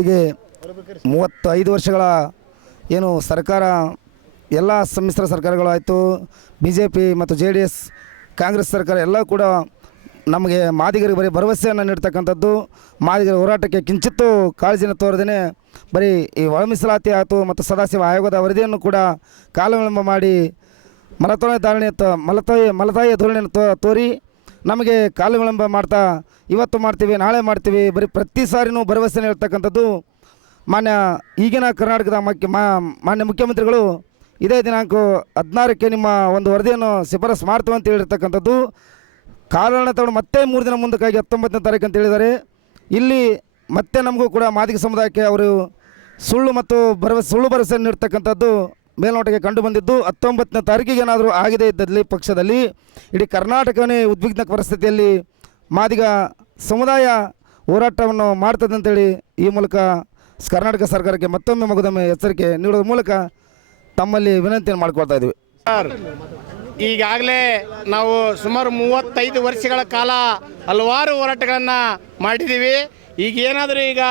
ಇಂದಿಗೆ 35 ವರ್ಷಗಳ ಏನು ಸರ್ಕಾರ ಎಲ್ಲ ಸಮ್ಮಿಶ್ರ ಸರ್ಕಾರಗಳು ಆಯಿತು, BJP ಮತ್ತು JDS ಕಾಂಗ್ರೆಸ್ ಸರ್ಕಾರ ಎಲ್ಲ ಕೂಡ ನಮಗೆ ಮಾದಿಗರಿಗೆ ಬರೀ ಭರವಸೆಯನ್ನು ನೀಡ್ತಕ್ಕಂಥದ್ದು. ಮಾದಿಗರ ಹೋರಾಟಕ್ಕೆ ಕಿಂಚಿತ್ತೂ ಕಾಳಜಿನ ತೋರದೇ ಬರೀ ಈ ಒಳ ಮೀಸಲಾತಿ ಆಯಿತು ಮತ್ತು ಸದಾಶಿವ ಆಯೋಗದ ವರದಿಯನ್ನು ಕೂಡ ಕಾಲವಿಳಂಬ ಮಾಡಿ ಮಲತಾಯಿಯ ಧೋರಣೆಯನ್ನು ತೋರಿ ನಮಗೆ ಕಾಲವಿಳಂಬ ಮಾಡ್ತಾ ಇವತ್ತು ಮಾಡ್ತೀವಿ ನಾಳೆ ಮಾಡ್ತೀವಿ ಬರೀ ಪ್ರತಿ ಸಾರಿನೂ ಭರವಸೆ ನೀಡ್ತಕ್ಕಂಥದ್ದು. ಈಗಿನ ಕರ್ನಾಟಕದ ಮಾನ್ಯ ಮುಖ್ಯಮಂತ್ರಿಗಳು ಇದೇ ದಿನಾಂಕ 16ಕ್ಕೆ ನಿಮ್ಮ ಒಂದು ವರದಿಯನ್ನು ಶಿಫಾರಸು ಮಾಡ್ತೀವಿ ಅಂತ ಹೇಳಿರ್ತಕ್ಕಂಥದ್ದು. ಕಾರಣ ತಗೊಂಡು ಮತ್ತೆ 3 ದಿನ ಮುಂದಕ್ಕಾಗಿ 19ನೇ ತಾರೀಕು ಅಂತ ಹೇಳಿದ್ದಾರೆ. ಇಲ್ಲಿ ಮತ್ತೆ ನಮಗೂ ಕೂಡ ಮಾದಿಗ ಸಮುದಾಯಕ್ಕೆ ಅವರು ಸುಳ್ಳು ಭರವಸೆ ನೀಡ್ತಕ್ಕಂಥದ್ದು ಮೇಲ್ನೋಟಕ್ಕೆ ಕಂಡು ಬಂದಿದ್ದು. 19ನೇ ತಾರೀಕಿಗೆ ಏನಾದರೂ ಆಗಿದೆ ಇದ್ದಲ್ಲಿ ಪಕ್ಷದಲ್ಲಿ ಇಡೀ ಕರ್ನಾಟಕವೇ ಉದ್ವಿಗ್ನ ಪರಿಸ್ಥಿತಿಯಲ್ಲಿ ಮಾದಿಗ ಸಮುದಾಯ ಹೋರಾಟವನ್ನು ಮಾಡ್ತದೆ ಅಂತೇಳಿ ಈ ಮೂಲಕ ಕರ್ನಾಟಕ ಸರ್ಕಾರಕ್ಕೆ ಮತ್ತೊಮ್ಮೆ ಮಗದೊಮ್ಮೆ ಎಚ್ಚರಿಕೆ ನೀಡೋದ್ರ ಮೂಲಕ ತಮ್ಮಲ್ಲಿ ವಿನಂತಿಯನ್ನು ಮಾಡಿಕೊಳ್ತಾ ಇದ್ದೀವಿ. ಈಗಾಗಲೇ ನಾವು ಸುಮಾರು 35 ವರ್ಷಗಳ ಕಾಲ ಹಲವಾರು ಹೋರಾಟಗಳನ್ನು ಮಾಡಿದ್ದೀವಿ. ಈಗ ಏನಾದರೂ ಈಗ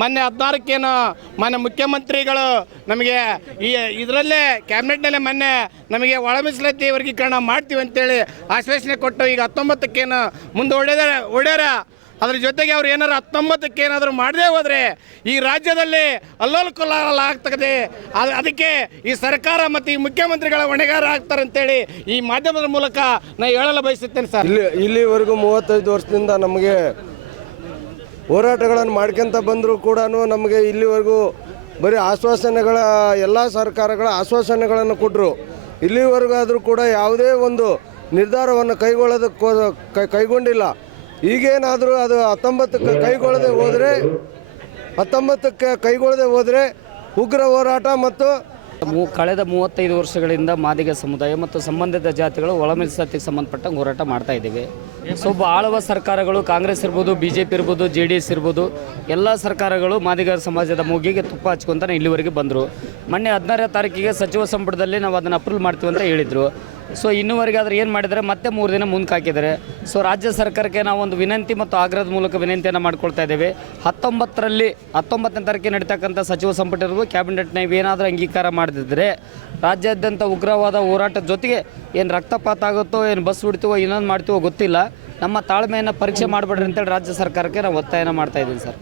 ಮೊನ್ನೆ 16ಕ್ಕೇನು ಮಾನ್ಯ ಮುಖ್ಯಮಂತ್ರಿಗಳು ನಮಗೆ ಇದರಲ್ಲೇ ಕ್ಯಾಬಿನೆಟ್ನಲ್ಲೇ ಮೊನ್ನೆ ನಮಗೆ ಒಳ ಮೀಸಲಾತಿ ವರ್ಗೀಕರಣ ಮಾಡ್ತೀವಿ ಅಂತೇಳಿ ಆಶ್ವಾಸನೆ ಕೊಟ್ಟು ಈಗ 19ಕ್ಕೇನು ಮುಂದೆ ಒಡ್ಯಾರ. ಅದ್ರ ಜೊತೆಗೆ ಅವ್ರು ಏನಾರು 19ಕ್ಕೆ ಏನಾದರೂ ಮಾಡದೇ ಹೋದರೆ ಈ ರಾಜ್ಯದಲ್ಲಿ ಅಲ್ಲೋಲಕಲ್ಲೋಲ ಆಗ್ತದೆ. ಅದಕ್ಕೆ ಈ ಸರ್ಕಾರ ಮತ್ತು ಈ ಮುಖ್ಯಮಂತ್ರಿಗಳ ಹೊಣೆಗಾರ ಆಗ್ತಾರೆ ಅಂತೇಳಿ ಈ ಮಾಧ್ಯಮದ ಮೂಲಕ ನಾನು ಹೇಳಲು ಬಯಸುತ್ತೇನೆ ಸರ್. ಇಲ್ಲಿವರೆಗೂ 35 ವರ್ಷದಿಂದ ನಮಗೆ ಹೋರಾಟಗಳನ್ನು ಮಾಡ್ಕೊಂತ ಬಂದರೂ ಕೂಡ ನಮಗೆ ಇಲ್ಲಿವರೆಗೂ ಬರೀ ಆಶ್ವಾಸನೆಗಳ ಎಲ್ಲ ಸರ್ಕಾರಗಳ ಆಶ್ವಾಸನೆಗಳನ್ನು ಕೊಟ್ಟರು. ಇಲ್ಲಿವರೆಗೂ ಆದರೂ ಕೂಡ ಯಾವುದೇ ಒಂದು ನಿರ್ಧಾರವನ್ನು ಕೈಗೊಂಡಿಲ್ಲ. ಈಗೇನಾದರೂ ಅದು 19ಕ್ಕೆ ಕೈಗೊಳ್ಳದೆ ಹೋದರೆ ಉಗ್ರ ಹೋರಾಟ ಮತ್ತು ಕಳೆದ 35 ವರ್ಷಗಳಿಂದ ಮಾದಿಗ ಸಮುದಾಯ ಮತ್ತು ಸಂಬಂಧಿತ ಜಾತಿಗಳು ಒಳ ಮೀಸಲಾತಿಗೆ ಸಂಬಂಧಪಟ್ಟಂಗೆ ಹೋರಾಟ ಮಾಡ್ತಾ ಇದ್ದೀವಿ. ಒಬ್ಬ ಆಳುವ ಸರ್ಕಾರಗಳು ಕಾಂಗ್ರೆಸ್ ಇರ್ಬೋದು, BJP ಇರ್ಬೋದು, JDS ಇರ್ಬೋದು, ಎಲ್ಲ ಸರ್ಕಾರಗಳು ಮಾದಿಗ ಸಮಾಜದ ಮೂಗಿಗೆ ತುಪ್ಪ ಹಚ್ಕೊಂತಾನೆ ಇಲ್ಲಿವರೆಗೆ ಬಂದರು. ಮೊನ್ನೆ 16ನೇ ತಾರೀಕಿಗೆ ಸಚಿವ ಸಂಪುಟದಲ್ಲಿ ನಾವು ಅದನ್ನು ಅಪ್ರೂವ್ ಮಾಡ್ತೀವಿ ಅಂತ ಹೇಳಿದರು. ಇನ್ನೂವರೆಗೆ ಆದ್ರೆ ಏನು ಮಾಡಿದರೆ ಮತ್ತೆ 3 ದಿನ ಮುಂದೆ ಹಾಕಿದ್ದಾರೆ. ರಾಜ್ಯ ಸರ್ಕಾರಕ್ಕೆ ನಾವು ಒಂದು ವಿನಂತಿ ಮತ್ತು ಆಗ್ರಹದ ಮೂಲಕ ವಿನಂತಿಯನ್ನು ಮಾಡ್ಕೊಳ್ತಾ ಇದ್ದೇವೆ. 19ನೇ ತಾರೀಕಿಗೆ ನಡೀತಕ್ಕಂಥ ಸಚಿವ ಸಂಪುಟ ಇರ್ಬೋದು, ಕ್ಯಾಬಿನೆಟ್ನ ಏನಾದರೂ ಅಂಗೀಕಾರ ಮಾಡದಿದ್ದರೆ ರಾಜ್ಯಾದ್ಯಂತ ಉಗ್ರವಾದ ಹೋರಾಟದ ಜೊತೆಗೆ ಏನು ರಕ್ತಪಾತ ಆಗುತ್ತೋ, ಏನು ಬಸ್ ಬಿಡ್ತೀವೋ, ಇನ್ನೊಂದು ಮಾಡ್ತೀವೋ ಗೊತ್ತಿಲ್ಲ. ನಮ್ಮ ತಾಳ್ಮೆಯನ್ನು ಪರೀಕ್ಷೆ ಮಾಡಿಬಿಡ್ರಿ ಅಂತೇಳಿ ರಾಜ್ಯ ಸರ್ಕಾರಕ್ಕೆ ನಾವು ಒತ್ತಾಯನ ಮಾಡ್ತಾ ಇದ್ದೀವಿ ಸರ್.